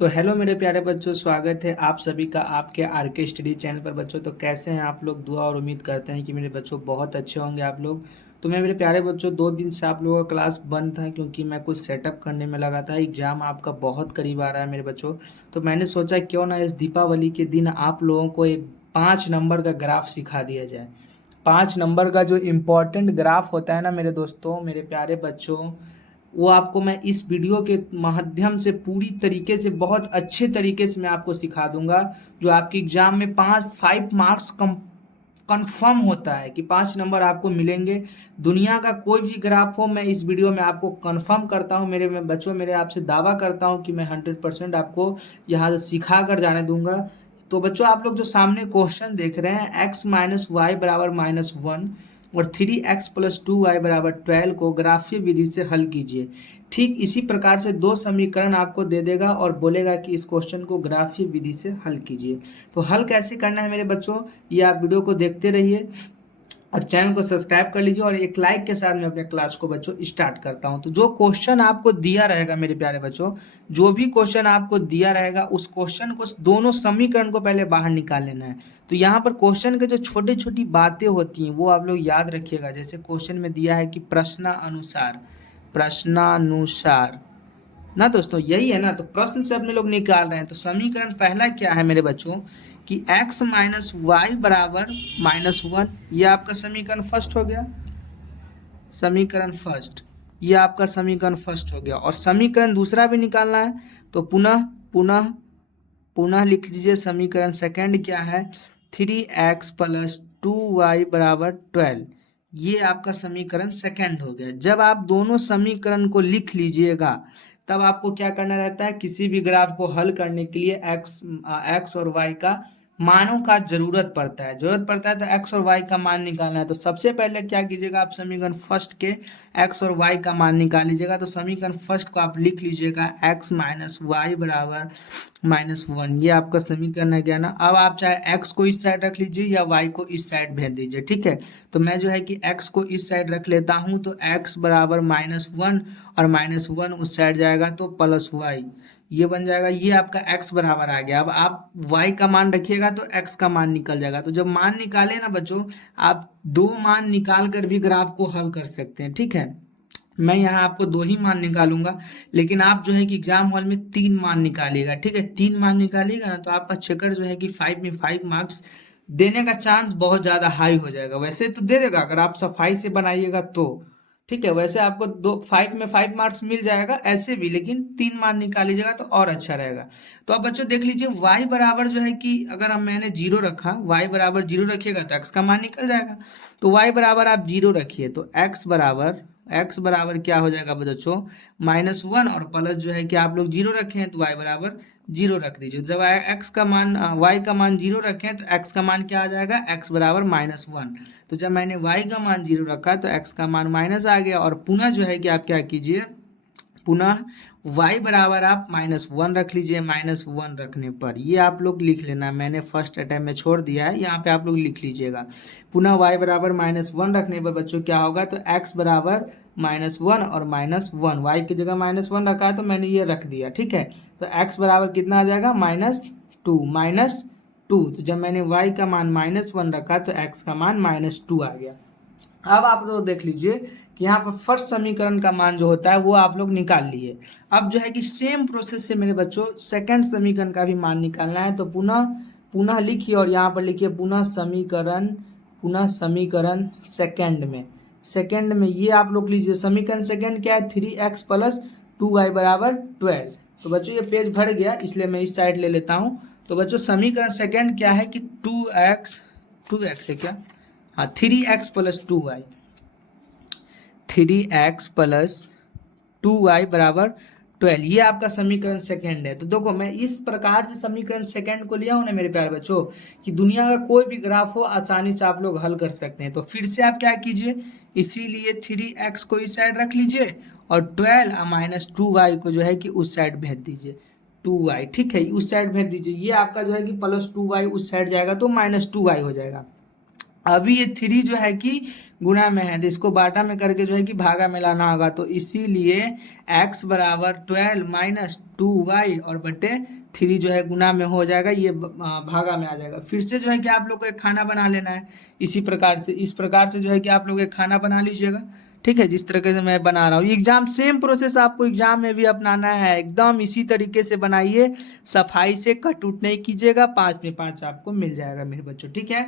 तो हेलो मेरे प्यारे बच्चों, स्वागत है आप सभी का आपके आर के स्टडी चैनल पर। बच्चों तो कैसे हैं आप लोग? दुआ और उम्मीद करते हैं कि मेरे बच्चों बहुत अच्छे होंगे आप लोग। तो मैं मेरे प्यारे बच्चों 2 दिन से आप लोगों का क्लास बंद था क्योंकि मैं कुछ सेटअप करने में लगा था। एग्जाम आपका बहुत करीब आ रहा है मेरे बच्चों। तो मैंने सोचा क्यों ना इस दीपावली के दिन आप लोगों को एक 5 नंबर का ग्राफ सिखा दिया जाए। 5 नंबर का जो इम्पोर्टेंट ग्राफ होता है ना मेरे दोस्तों, मेरे प्यारे बच्चों, वो आपको मैं इस वीडियो के माध्यम से पूरी तरीके से बहुत अच्छे तरीके से मैं आपको सिखा दूंगा, जो आपके एग्जाम में 5 मार्क्स कम कंफर्म होता है कि 5 नंबर आपको मिलेंगे। दुनिया का कोई भी ग्राफ हो, मैं इस वीडियो में आपको कंफर्म करता हूँ मेरे बच्चों, मेरे आपसे दावा करता हूँ कि मैं 100% आपको यहाँ से सिखा कर जाने दूंगा। तो बच्चों आप लोग जो सामने क्वेश्चन देख रहे हैं, x माइनस वाई बराबर -1 और 3x+2y बराबर 12 को ग्राफीय विधि से हल कीजिए। ठीक इसी प्रकार से 2 समीकरण आपको दे देगा और बोलेगा कि इस क्वेश्चन को ग्राफीय विधि से हल कीजिए। तो हल कैसे करना है मेरे बच्चों, ये आप वीडियो को देखते रहिए और चैनल को सब्सक्राइब कर लीजिए और एक लाइक के साथ मैं अपने क्लास को बच्चों स्टार्ट करता हूं। तो जो क्वेश्चन आपको दिया रहेगा मेरे प्यारे बच्चों, जो भी क्वेश्चन आपको दिया रहेगा उस क्वेश्चन को, दोनों समीकरण को पहले बाहर निकाल लेना है। तो यहाँ पर क्वेश्चन के जो छोटी छोटी बातें होती हैं वो आप लोग याद रखिएगा। जैसे क्वेश्चन में दिया है कि प्रश्नानुसार, प्रश्नानुसार ना दोस्तों, यही है ना। तो प्रश्न से अपने लोग निकाल रहे हैं। तो समीकरण पहला क्या है मेरे बच्चों कि x माइनस वाई बराबर -1, ये आपका समीकरण फर्स्ट हो गया। समीकरण फर्स्ट, ये आपका समीकरण फर्स्ट हो गया। और समीकरण दूसरा भी निकालना है तो पुनः पुनः पुनः लिख लीजिए। समीकरण सेकंड क्या है? 3x+2y बराबर 12, ये आपका समीकरण सेकंड हो गया। जब आप दोनों समीकरण को लिख लीजिएगा तब आपको क्या करना रहता है, किसी भी ग्राफ को हल करने के लिए x और y का मानों का जरूरत पड़ता है तो x और y का मान निकालना है। तो सबसे पहले क्या कीजिएगा, आप समीकरण फर्स्ट के x और y का मान निकाल लीजिएगा। तो समीकरण फर्स्ट को आप लिख लीजिएगा x माइनस वाई बराबर -1, ये आपका समीकरण है क्या ना। अब आप चाहे x को इस साइड रख लीजिए या y को इस साइड भेज दीजिए, ठीक है। तो मैं जो है कि x को इस साइड रख लेता हूं तो x बराबर -1 और -1 उस साइड जाएगा तो +y, ये बन जाएगा। ये आपका x बराबर आ गया। अब आप y का मान रखिएगा तो x का मान निकल जाएगा। तो जब मान निकाले ना बच्चों, आप 2 मान निकाल कर भी ग्राफ को हल कर सकते हैं, ठीक है। मैं यहाँ आपको 2 ही मान निकालूंगा, लेकिन आप जो है कि एग्जाम हॉल में 3 मान निकालिएगा, ठीक है। 3 मान निकालिएगा ना तो आपका चक्कर जो है कि 5 में 5 मार्क्स देने का चांस बहुत ज्यादा हाई हो जाएगा। वैसे तो दे देगा अगर आप सफाई से बनाइएगा तो, ठीक है। वैसे आपको 5 में 5 मार्क्स मिल जाएगा ऐसे भी, लेकिन 3 मान निकाल लीजिएगा तो और अच्छा रहेगा। तो अब बच्चों देख लीजिए, y बराबर जो है कि अगर हम मैंने 0 रखा, y बराबर 0 रखिएगा तो x का मान निकल जाएगा। तो y बराबर आप 0 रखिए तो x बराबर क्या हो जाएगा बच्चों, -1 और प्लस जो है कि आप लोग 0 रखे हैं तो y बराबर 0 रख दीजिए। जब x का मान y का मान 0 रखें तो x का मान क्या आ जाएगा, x बराबर -1। तो जब मैंने y का मान 0 रखा तो x का मान माइनस आ गया। और पुनः जो है कि आप क्या कीजिए, पुनः y बराबर आप -1 रख लीजिए। -1 रखने पर ये आप लोग लिख लेना, मैंने फर्स्ट अटैम्प्ट में छोड़ दिया है, यहाँ पे आप लोग लिख लीजिएगा। पुनः y बराबर -1 रखने पर बच्चों क्या होगा, तो x बराबर -1 और -1, y की जगह -1 रखा है तो मैंने ये रख दिया, ठीक है। तो x बराबर कितना आ जाएगा, -2। तो जब मैंने y का मान -1 रखा तो x का मान -2 आ गया। अब आप लोग देख लीजिए कि यहाँ पर फर्स्ट समीकरण का मान जो होता है वो आप लोग निकाल लिए। अब जो है कि सेम प्रोसेस से मेरे बच्चों सेकंड समीकरण का भी मान निकालना है। तो पुनः पुनः लिखिए और यहाँ पर लिखिए पुनः समीकरण सेकंड में ये आप लोग लीजिए। समीकरण सेकंड क्या है, 3x+2y बराबर 12। तो बच्चों ये पेज भर गया इसलिए मैं इस साइड ले लेता हूँ। तो बच्चों समीकरण सेकंड क्या है कि 2x है क्या, हाँ 3x+2y, 3x+2y बराबर 12, ये आपका समीकरण सेकंड है। तो देखो मैं इस प्रकार से समीकरण सेकंड को लिया हूं ना मेरे प्यारे बच्चों कि दुनिया का कोई भी ग्राफ हो आसानी से आप लोग हल कर सकते हैं। तो फिर से आप क्या कीजिए, इसीलिए 3x को इस साइड रख लीजिए और 12 -2y को जो है कि उस साइड भेज दीजिए, 2y, ठीक है, उस साइड भेज दीजिए। ये आपका जो है कि +2y उस साइड जाएगा तो -2y हो जाएगा। अभी ये 3 जो है कि गुणा में है, तो इसको बाटा में करके जो है कि भागा में लाना होगा। तो इसीलिए x बराबर 12 माइनस 2y और बटे 3 जो है गुना में हो जाएगा, ये भागा में आ जाएगा। फिर से जो है कि आप लोग को एक खाना बना लेना है इसी प्रकार से, इस प्रकार से जो है कि आप लोग एक खाना बना लीजिएगा, ठीक है, जिस तरीके से मैं बना रहा हूँ। एग्जाम सेम प्रोसेस आपको एग्जाम में भी अपनाना है, एकदम इसी तरीके से बनाइए, सफाई से, कट उट नहीं कीजिएगा, 5 में 5 आपको मिल जाएगा मेरे बच्चों, ठीक है।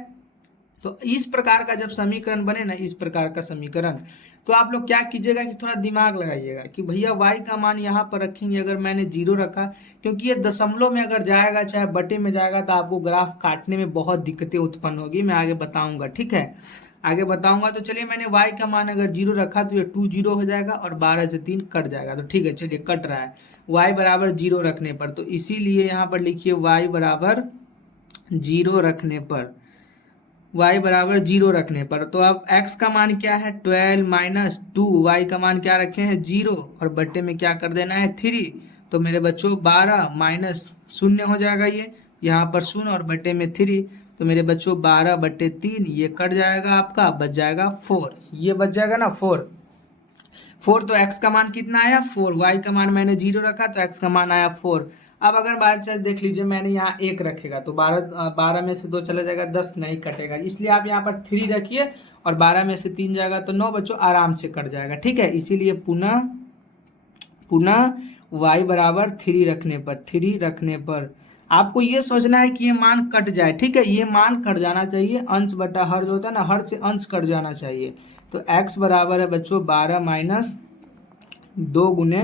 तो इस प्रकार का जब समीकरण बने ना, इस प्रकार का समीकरण, तो आप लोग क्या कीजिएगा कि थोड़ा दिमाग लगाइएगा कि भैया y का मान यहाँ पर रखेंगे, अगर मैंने 0 रखा, क्योंकि ये दशमलव में अगर जाएगा चाहे बटे में जाएगा तो आपको ग्राफ काटने में बहुत दिक्कतें उत्पन्न होगी, मैं आगे बताऊंगा, ठीक है, आगे बताऊंगा। तो चलिए, मैंने y का मान अगर 0 रखा तो ये 2 0 हो जाएगा और 12 से 3 कट जाएगा, तो ठीक है, चलिए कट रहा है y बराबर 0 रखने पर, तो इसीलिए यहाँ पर लिखिए y बराबर 0 रखने पर, y बराबर 0 रखने पर, तो अब x का मान क्या है 12 माइनस 2, y का मान क्या रखे हैं 0 और बट्टे में क्या कर देना है 3, तो मेरे बच्चों 12 माइनस 0 हो जाएगा, ये यहाँ पर 0 और बट्टे में 3, तो मेरे बच्चों 12 बट्टे 3 ये कट जाएगा, आपका बच जाएगा 4, ये बच जाएगा ना 4। तो x का मान कितना आया 4, y का मान मैंने 0 रखा तो x का मान आया 4। अब अगर बाय चांस देख लीजिए मैंने यहाँ 1 रखेगा तो 12 में से 2 चला जाएगा, 10 नहीं कटेगा, इसलिए आप यहाँ पर 3 रखिए और 12 में से 3 जाएगा तो 9 बच्चों आराम से कट जाएगा, ठीक है। इसीलिए पुनः पुनः y बराबर 3 रखने पर आपको ये सोचना है कि ये मान कट जाए, ठीक है, ये मान कट जाना चाहिए, अंश बटा हर जो होता है ना, हर से अंश कट जाना चाहिए। तो x बराबर है बच्चों 12 माइनस 2 गुने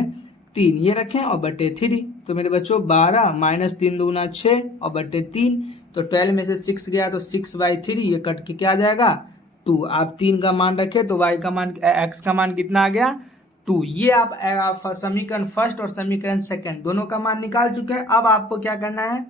3 ये रखें और बटे 3, तो मेरे बच्चों 12 माइनस 3 दूना 6 और बटे 3, तो 12 में से 6 गया तो 6/3, ये कट के क्या आ जाएगा 2। आप 3 का मान रखे तो y का मान, x का मान कितना आ गया 2। ये आप समीकरण फर्स्ट और समीकरण सेकंड दोनों का मान निकाल चुके हैं। अब आपको क्या करना है,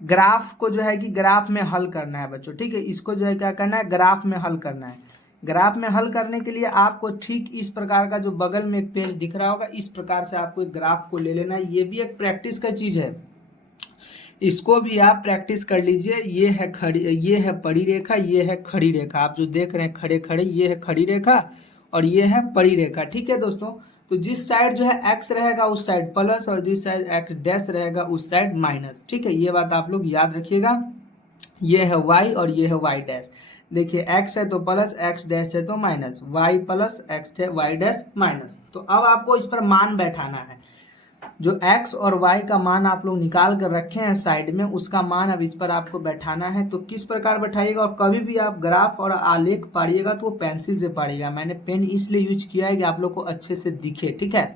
ग्राफ को जो है कि ग्राफ में हल करना है बच्चों, ठीक है, इसको जो है क्या करना है ग्राफ में हल करना है। ग्राफ में हल करने के लिए आपको ठीक इस प्रकार का जो बगल में एक पेज दिख रहा होगा, इस प्रकार से आपको एक ग्राफ को ले लेना है, ये भी एक प्रैक्टिस का चीज है, इसको भी आप प्रैक्टिस कर लीजिए। ये है खड़ी, ये है पड़ी रेखा, ये है खड़ी रेखा, आप जो देख रहे हैं खड़े खड़े, ये है खड़ी रेखा और ये है पड़ी रेखा, ठीक है दोस्तों। तो जिस साइड जो है x रहेगा उस साइड प्लस और जिस साइड x डैश रहेगा उस साइड माइनस, ठीक है, ये बात आप लोग याद रखिएगा। ये है y और ये है y डैश, देखिए x है तो प्लस, x डैश है तो माइनस, y प्लस x है y डैश माइनस। तो अब आपको इस पर मान बैठाना है, जो x और y का मान आप लोग निकाल कर रखे हैं साइड में, उसका मान अब इस पर आपको बैठाना है। तो किस प्रकार बैठाइएगा, और कभी भी आप ग्राफ और आलेख पाड़िएगा तो वो पेंसिल से पाड़िएगा, मैंने पेन इसलिए यूज किया है कि आप लोग को अच्छे से दिखे, ठीक है।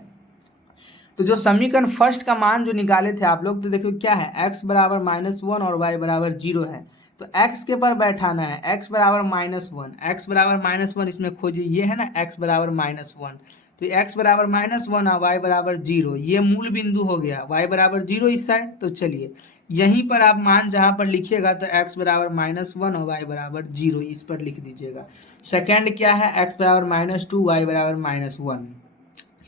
तो जो समीकरण फर्स्ट का मान जो निकाले थे आप लोग, तो देखो क्या है, x बराबर -1 और y बराबर 0 है, तो x के पर बैठाना है, x बराबर -1, x बराबर -1 इसमें खोजिए, ये है ना x बराबर -1, तो x बराबर -1 और y बराबर 0, ये मूल बिंदु हो गया, y बराबर 0 इस साइड। तो चलिए यहीं पर आप मान जहां पर लिखिएगा तो x बराबर -1 और y बराबर 0 इस पर लिख दीजिएगा। सेकंड क्या है, x बराबर -2 y बराबर -1,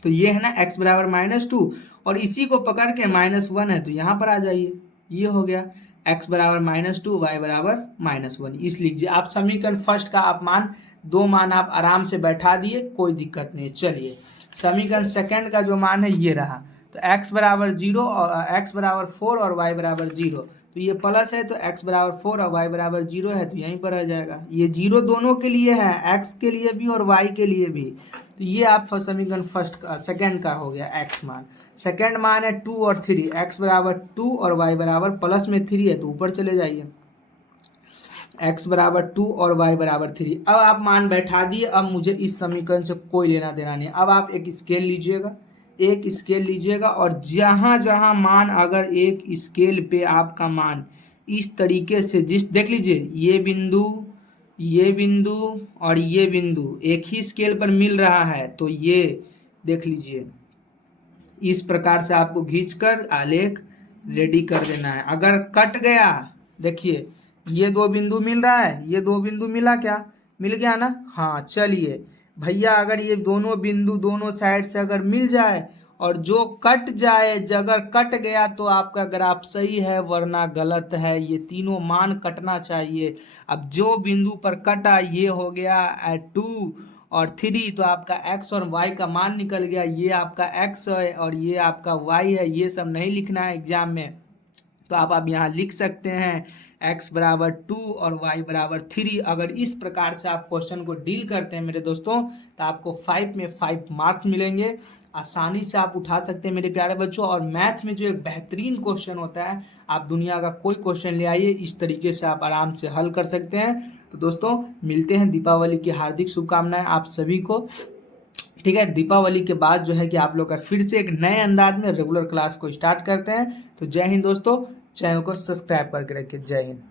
तो ये है ना x बराबर -2 और इसी को पकड़ के -1 है तो यहाँ पर आ जाइए, ये हो गया x बराबर -2 y बराबर -1, इस लीजिए आप समीकरण फर्स्ट का आप मान, दो मान आप आराम से बैठा दिए, कोई दिक्कत नहीं। चलिए समीकरण सेकंड का जो मान है ये रहा, तो x बराबर 0 और x बराबर 4 और y बराबर 0, तो ये प्लस है तो x बराबर 4 और y बराबर 0 है तो यहीं पर आ जाएगा, ये 0 दोनों के लिए है, x के लिए भी और y के लिए भी। तो ये आप समीकरण फर्स्ट का सेकंड का हो गया x मान। सेकंड मान है 2 और 3, x बराबर 2 और y बराबर प्लस में 3 है तो ऊपर चले जाइए, x बराबर 2 और y बराबर 3। अब आप मान बैठा दिए, अब मुझे इस समीकरण से कोई लेना देना नहीं। अब आप एक स्केल लीजिएगा, एक स्केल लीजिएगा और जहां जहां मान, अगर एक स्केल पे आपका मान इस तरीके से, जिस देख लीजिए ये बिंदु और ये बिंदु एक ही स्केल पर मिल रहा है, तो ये देख लीजिए इस प्रकार से आपको खींचकर आलेख रेडी कर देना है। अगर कट गया, देखिए ये दो बिंदु मिल रहा है, ये दो बिंदु मिला, क्या मिल गया ना, हाँ। चलिए भैया अगर ये दोनों बिंदु दोनों साइड से अगर मिल जाए और जो कट जाए, अगर कट गया तो आपका ग्राफ सही है वरना गलत है। ये तीनों मान कटना चाहिए। अब जो बिंदु पर कटा ये हो गया 2 और 3, तो आपका x और y का मान निकल गया। ये आपका x है और ये आपका y है। ये सब नहीं लिखना है एग्जाम में, तो आप यहाँ लिख सकते हैं x बराबर 2 और y बराबर 3। अगर इस प्रकार से आप क्वेश्चन को डील करते हैं मेरे दोस्तों, तो आपको 5 में 5 मार्क्स मिलेंगे। आसानी से आप उठा सकते हैं मेरे प्यारे बच्चों। और मैथ में जो एक बेहतरीन क्वेश्चन होता है, आप दुनिया का कोई क्वेश्चन ले आइए, इस तरीके से आप आराम से हल कर सकते हैं। तो दोस्तों मिलते हैं, दीपावली की हार्दिक शुभकामनाएं आप सभी को। ठीक है, दीपावली के बाद जो है कि आप लोग का फिर से एक नए अंदाज में रेगुलर क्लास को स्टार्ट करते हैं। तो जय हिंद दोस्तों, चैनल को सब्सक्राइब करके रखिए। जय हिंद।